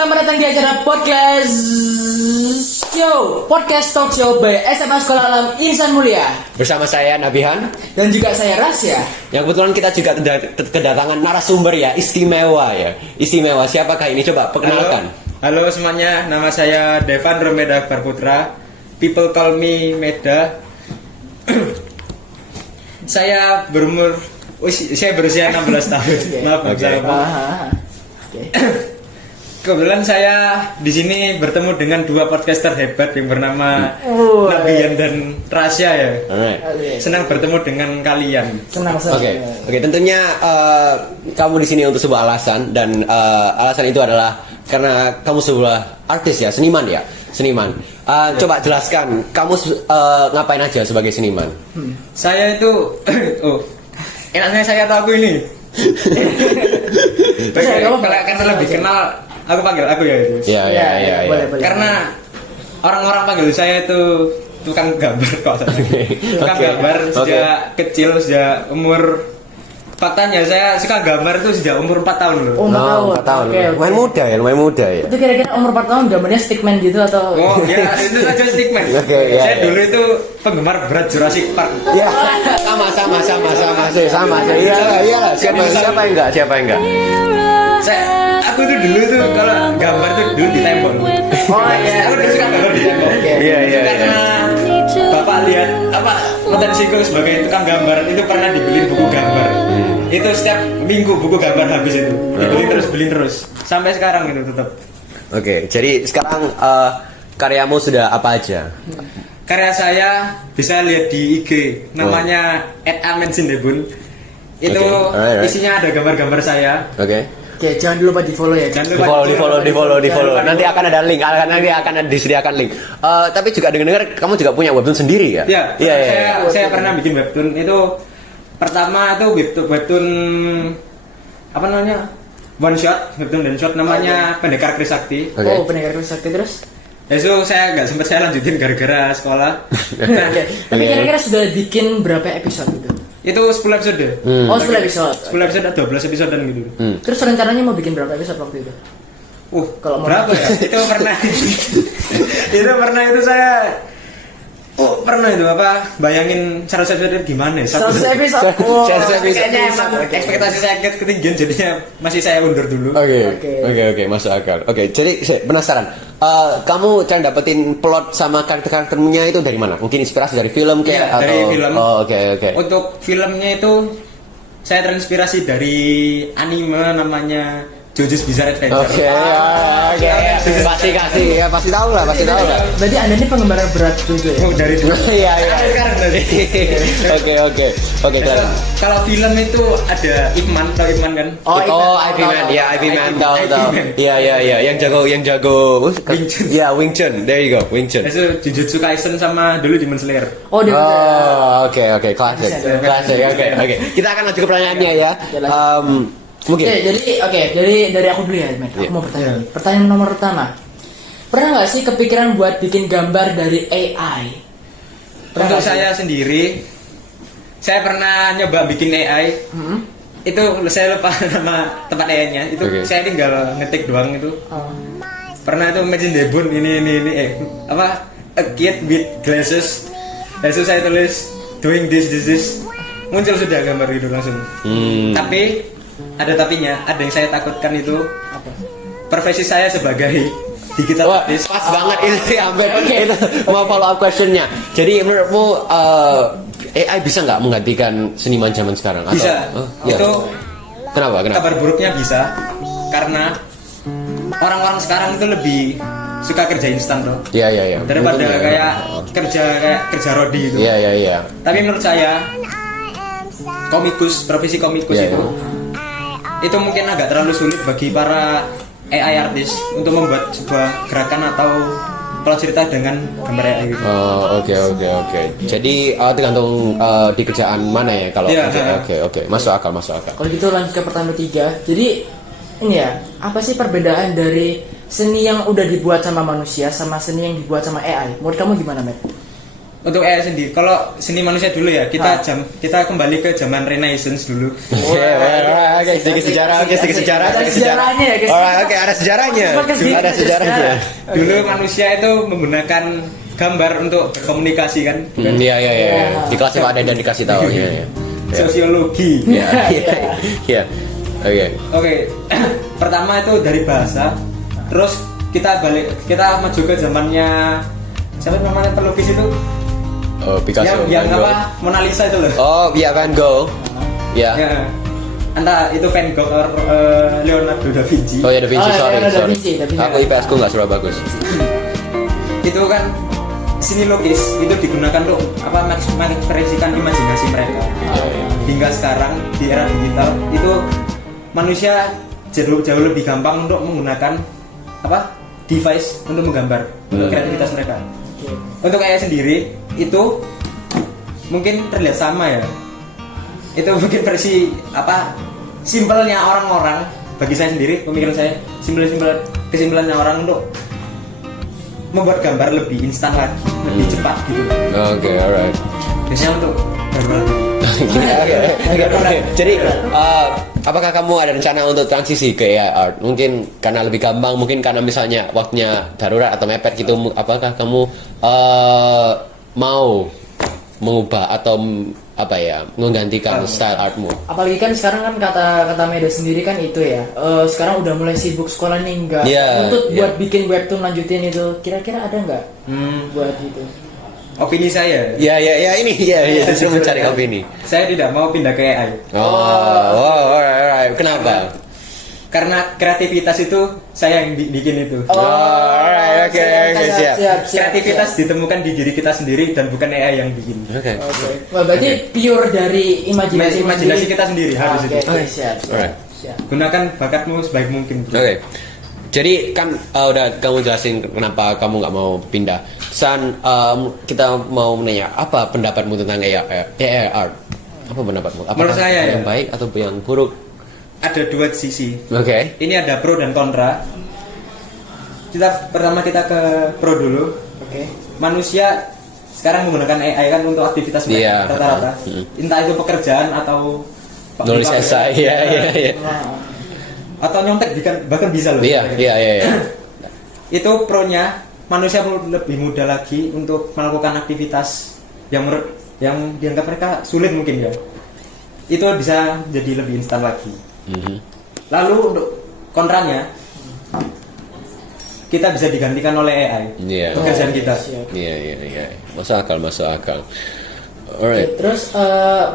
Selamat datang di acara Podcast Talk Show by SMA Sekolah Alam Insan Mulia. Bersama saya Nabihan dan juga saya Rasya. Yang kebetulan kita juga kedatangan narasumber ya, istimewa ya. Istimewa, siapakah ini? Coba perkenalkan. Halo semuanya, nama saya Devan Romeda Barputra. People call me Meda. Saya berusia 16 tahun. Maaf, Okay. Kebetulan saya di sini bertemu dengan dua podcaster hebat yang bernama Nabian dan Rasya ya. Alright. Senang bertemu dengan kalian. Senang Oke, tentunya kamu di sini untuk sebuah alasan dan alasan itu adalah karena kamu sebuah artis ya, seniman ya, seniman. Coba jelaskan, kamu ngapain aja sebagai seniman? Saya itu, enaknya saya atau aku ini? Karena lebih kenal, aku panggil aku ya itu. Iya. Boleh. Karena orang-orang panggil saya itu tukang gambar kok. Tukang gambar sejak kecil, sejak umur. Faktanya saya suka gambar itu sejak umur 4 tahun loh. 4 tahun. Lumayan muda ya. Itu kira-kira umur 4 tahun gambarnya stickman gitu atau? Oh ya, itu saja stickman. Saya dulu itu penggemar berat Jurassic Park. Ya, sama sih. Iyalah. Siapa yang enggak? Aku tuh dulu tuh kalau gambar tuh dulu di tembok. Oh iya. Aku dulu suka gambar di tembok. Iya. Karena bapak lihat potensiku sebagai tukang gambar itu pernah dibeliin buku gambar. Itu setiap minggu buku gambar habis itu dibeliin terus sampai sekarang itu tetap. Oke, jadi sekarang karyamu sudah apa aja? Karya saya bisa lihat di IG namanya @amensindebun. Itu Alright. isinya ada gambar-gambar saya. Oke. Oke, jangan lupa di follow ya. Jangan Di follow. Nanti akan ada link, disediakan link. Tapi juga dengar kamu juga punya webtoon sendiri ya? Iya. Saya pernah bikin webtoon itu. Pertama itu webtoon apa namanya? Webtoon dan shot namanya Pendekar Krisakti. Okay. Oh, Pendekar Krisakti terus? Itu saya nggak sempat saya lanjutin gara-gara sekolah. Tapi kira-kira sudah bikin berapa episode itu? Itu 10 episode. Oh, 10 episode. 10 episode atau 12 episode dan gitu. Terus rencananya mau bikin berapa episode waktu itu? Kalau berapa ya? Itu pernah itu saya pernah itu bayangin 100 episode gimana ya? 100 episode. Kayaknya emang ekspektasi saya ketinggian jadinya masih saya undur dulu. Oke, masuk akal. Oke, jadi saya penasaran. Kamu cara dapetin plot sama karakternya itu dari mana? Mungkin inspirasi dari film kayak atau? Dari film. Oh, oke. Untuk filmnya itu saya terinspirasi dari anime namanya JoJo's Bizarre Adventure. Oke. Pasti tahu lah. Berarti Anda ini penggemar berat juga ya? Dari dulu. Iya. Sekarang tadi. Oke. Kalau film itu ada Ipman, tahu Ipman kan? IP Man. Ya, IP Man tahu. Iya. Yang jago. Wing Chun. Ya, Wing Chun. There you go, Wing Chun. Itu Jujutsu Kaisen sama dulu Demon Slayer. Oke. Klasik. Oke. Kita akan lanjut ke pertanyaannya ya. Mungkin. Jadi dari aku dulu ya, Matt. Aku mau bertanya. Pertanyaan nomor pertama. Pernah nggak sih kepikiran buat bikin gambar dari AI? Untuk saya sendiri, saya pernah nyoba bikin AI. Itu saya lupa nama tempat AI-nya. Itu saya tinggal ngetik doang itu. Pernah itu Imagine Debun ini a kid with glasses. Lalu saya tulis doing this. Muncul sudah gambar itu langsung. Tapi ada tapinya, ada yang saya takutkan itu profesi saya sebagai digital artist. Pas banget itu hampir. Itu mau follow up questionnya. Jadi menurutmu AI bisa nggak menggantikan seniman zaman sekarang? Bisa. Itu kenapa? Kabar buruknya bisa karena orang-orang sekarang itu lebih suka kerja instan loh. Iya. Daripada kayak kerja rodi gitu. Iya. Tapi menurut saya profesi komikus itu mungkin agak terlalu sulit bagi para AI artis untuk membuat sebuah gerakan atau plot cerita dengan gambar AI gitu. Oke. Jadi tergantung di kerjaan mana ya kalau. Oke. Masuk akal. Kalau gitu lanjut ke pertanyaan ketiga. Jadi ini ya, apa sih perbedaan dari seni yang udah dibuat sama manusia sama seni yang dibuat sama AI? Menurut kamu gimana, Matt? untuk AI sendiri, kalau seni manusia dulu ya, kita kembali ke zaman Renaissance dulu. Oke, sedikit sejarah. Ada sejarahnya ya, guys. Oke, ada sejarahnya. Sedikit Ada sejarahnya. Dulu manusia itu menggunakan gambar untuk berkomunikasi kan. Iya. Di kelas ada dan dikasih tahu. Iya. Sosiologi. Iya. Oke. Pertama itu dari bahasa. Terus kita maju ke zamannya siapa namanya pelukis itu? Oh, Picasso. Yang Van Gogh. apa? Mona Lisa itu loh. Oh, iya Van Gogh. Ya. Ya. Entah itu Van Gogh atau Leonardo da Vinci. Oh ya Da Vinci, sorry. Da Vinci. Aku IPS ku nggak seberapa bagus. Itu kan seni lukis itu digunakan untuk mengekspresikan imajinasi mereka. Hingga sekarang di era digital itu manusia jauh lebih gampang untuk menggunakan device untuk menggambar untuk kreativitas mereka. Untuk AI sendiri itu mungkin terlihat sama ya. Itu mungkin versi simpelnya orang-orang. Bagi saya sendiri, pemikiran saya kesimpulannya orang untuk membuat gambar lebih instan lagi, lebih cepat gitu. Oke, alright. Biasanya untuk gambar Oke. Jadi, apakah kamu ada rencana untuk transisi ke AI art? Mungkin karena lebih gampang, mungkin karena misalnya waktunya darurat atau mepet gitu. Apakah kamu mau mengubah atau menggantikan style artmu? Apalagi kan sekarang kan kata Meda sendiri kan itu ya. Sekarang udah mulai sibuk sekolah nih enggak. Buat bikin webtoon lanjutin itu. Kira-kira ada nggak buat itu? Opini saya. Ya ini saya mencari opini. Saya tidak mau pindah ke AI. Alright. Kenapa? Karena kreativitas itu saya yang bikin itu. Alright, oke, siap. Siap. Kreativitas ditemukan di diri kita sendiri dan bukan AI yang bikin. Oke. Wah, berarti pure dari imajinasi kita sendiri harus itu. Oke, siap. Alright. Gunakan bakatmu sebaik mungkin. Oke. Jadi kan udah kamu jelasin kenapa kamu nggak mau pindah. Kita mau menanya apa pendapatmu tentang AI art? Apa pendapatmu? Menurut saya yang baik atau yang buruk? Ada dua sisi. Oke. Ini ada pro dan kontra. Pertama kita ke pro dulu. Oke. Manusia sekarang menggunakan AI kan untuk aktivitas mereka rata-rata. Entah itu pekerjaan atau nulis esai. Iya. Atau nyontek bahkan bisa loh. Iya. Itu pro-nya, manusia lebih mudah lagi untuk melakukan aktivitas yang dianggap mereka sulit mungkin ya. Itu bisa jadi lebih instan lagi. Lalu untuk kontranya, kita bisa digantikan oleh AI. Pekerjaan kita. Iya. Masuk akal. Alright. Terus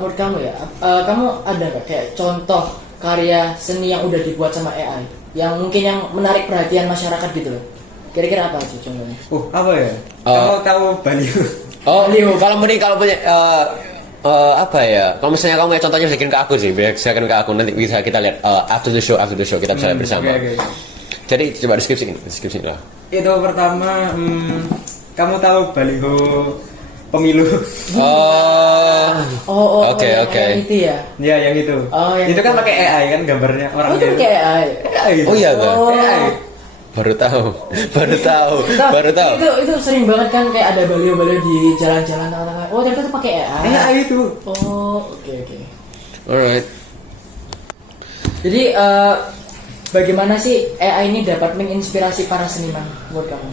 menurut kamu ya, kamu ada nggak kayak contoh karya seni yang udah dibuat sama AI yang mungkin yang menarik perhatian masyarakat gitu loh? Kira-kira apa sih contohnya? Apa ya? Kamu tahu baliho? Kalau punya apa ya? Kalau misalnya kamu contohnya bisa kirim ke aku sih, silakan ke aku, nanti bisa kita lihat after the show kita bisa lihat bersama. Okay. Jadi coba deskripsi lah. Itu pertama, kamu tahu baliho pemilu? Oke. Yang itu ya? Ya, yang itu. Itu kan pakai AI kan gambarnya orang. Itu pakai AI. Oh iya kan? AI. Baru tahu. Itu sering banget kan kayak ada baliho-baliho di jalan-jalan tengah-tengah. Oh, ternyata itu pakai AI. AI itu. Oke. Alright. Jadi bagaimana sih AI ini dapat menginspirasi para seniman buat kamu?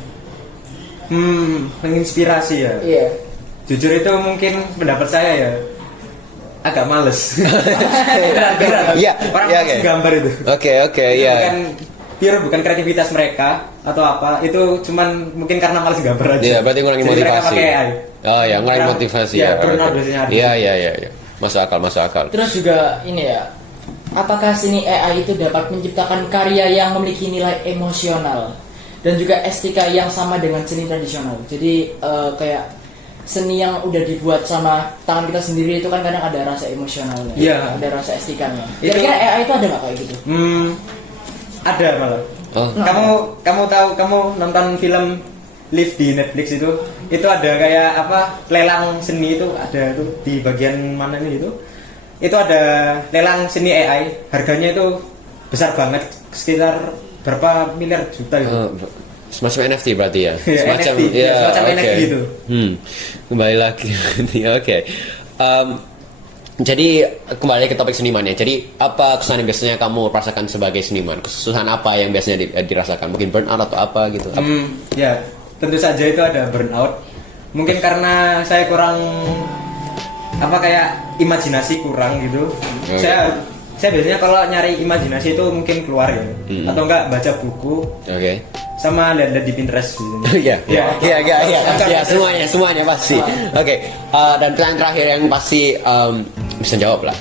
Menginspirasi ya. Iya. Jujur itu mungkin pendapat saya ya agak males. Iya. Orang gambar itu. Oke, iya. Bukan kreativitas mereka atau apa, itu cuman mungkin karena malas gambar aja. Iya, berarti ngurangi motivasi. Oh ya, ngurangi motivasi ya. Iya. Masuk akal. Terus juga ini ya, apakah seni AI itu dapat menciptakan karya yang memiliki nilai emosional dan juga estetika yang sama dengan seni tradisional? Jadi kayak seni yang udah dibuat sama tangan kita sendiri itu kan kadang ada rasa emosionalnya, ada rasa estetikanya. Kira-kira AI itu ada nggak kayak gitu? Ada malah. Kamu nonton film Live di Netflix itu ada kayak lelang seni itu ada tuh di bagian mana ini itu ada lelang seni AI, harganya itu besar banget, sekitar berapa miliar juta gitu. Semacam NFT berarti ya. Ya, Semacam NFT, ya, semacam oke. NFT itu. Kembali lagi. Oke. Jadi kembali ke topik seniman ya. Jadi apa kesan yang biasanya kamu rasakan sebagai seniman? Kesusahan apa yang biasanya dirasakan? Mungkin burnout atau apa gitu? Ya, tentu saja itu ada burnout. Mungkin karena saya kurang kayak imajinasi kurang gitu. Saya biasanya kalau nyari imajinasi itu mungkin keluar ya, atau enggak baca buku, Oke. sama lihat di Pinterest gitu. Iya, semuanya pasti. Oke. Dan pertanyaan terakhir yang pasti bisa jawab lah.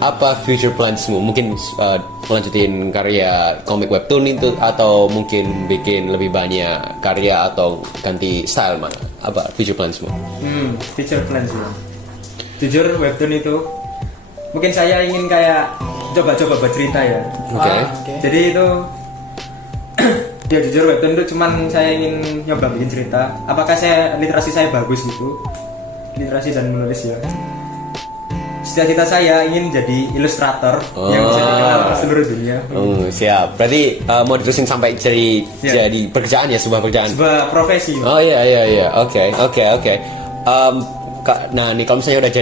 Apa future plansmu? Mungkin melanjutin karya komik webtoon itu, atau mungkin bikin lebih banyak karya, atau ganti style mana? Apa future plansmu? Future plans ya. Jujur webtoon itu mungkin saya ingin kayak coba-coba bercerita ya. Oke. Jadi itu ya jujur webtoon itu cuman saya ingin nyoba bikin cerita. Apakah literasi saya bagus gitu? Literasi dan menulis ya. Cita-cita saya ingin jadi ilustrator yang bisa dikenal ke seluruh dunia. Siap. Berarti mau diterusin sampai jadi pekerjaan ya, sebuah pekerjaan. Sebuah profesi. Oh iya. Oke. Nah, ini kalau misalnya udah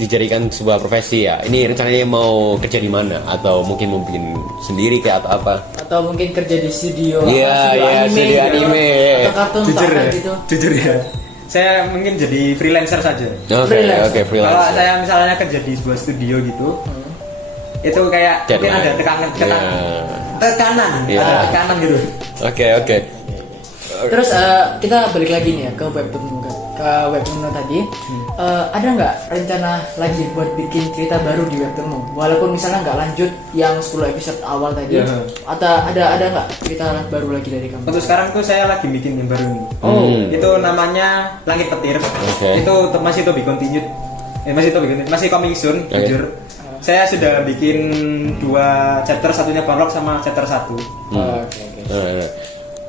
dijadikan sebuah profesi ya, ini rencananya mau kerja di mana? Atau mungkin mau bikin sendiri kayak atau apa? Atau mungkin kerja di studio studio anime. atau kartun Jujur ya, gitu. jujur ya. Saya mungkin jadi freelancer saja. Oke, Freelancer. Kalau freelance. saya misalnya kerja di sebuah studio gitu, itu kayak mungkin ada tekanan Iya. ada tekanan gitu. Oke. Terus kita balik lagi nih ya ke webtoon tadi. Ada nggak rencana lagi buat bikin cerita baru di webtoonmu? Walaupun misalnya nggak lanjut yang 10 episode awal tadi, Iya. atau ada nggak cerita baru lagi dari kamu? Untuk sekarang tuh saya lagi bikin yang baru nih. Itu namanya Langit Petir. Oke. Itu masih to be continued. Masih coming soon, Oke. jujur. Saya sudah bikin 2 chapter, satunya prolog sama chapter 1. Oke.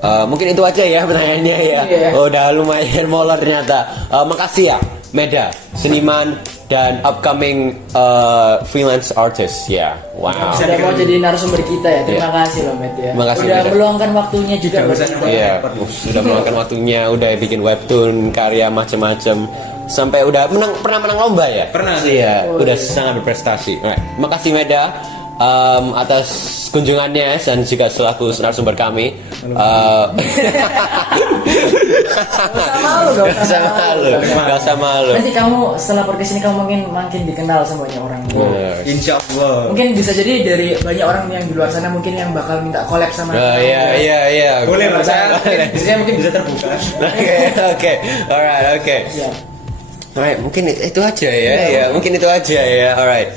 Mungkin itu aja ya pertanyaannya ya. Iya. Udah lumayan molor ternyata. Makasih ya Meda, seniman dan upcoming freelance artist ya. Wow. Sudah mau jadi narasumber kita ya. Terima Iya. kasih loh Matt ya. Terima kasih, Udah Matt. meluangkan waktunya juga Nggak buat usah kita. Iya, sudah meluangkan waktunya, udah bikin webtoon, karya macam-macam, sampai udah pernah menang lomba ya? Pernah. Iya, udah sangat berprestasi. Right. Terima kasih Meda atas kunjungannya dan juga selaku narasumber kami. Gak usah malu. Nanti kamu setelah podcast ini kamu makin dikenal sama banyak orang. Insya Allah. Mungkin bisa jadi dari banyak orang yang di luar sana mungkin yang bakal minta collab sama Iya. Boleh lah, saya mungkin bisa terbuka. Oke. Alright, oke. Iya. Alright, mungkin itu aja ya. Mungkin itu aja ya. Alright.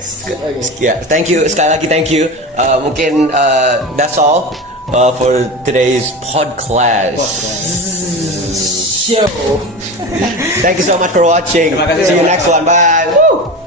Ya, thank you sekali lagi, thank you. Mungkin that's all for today's podcast. Show. Thank you so much for watching. Terima kasih. See you next one. Bye. Woo.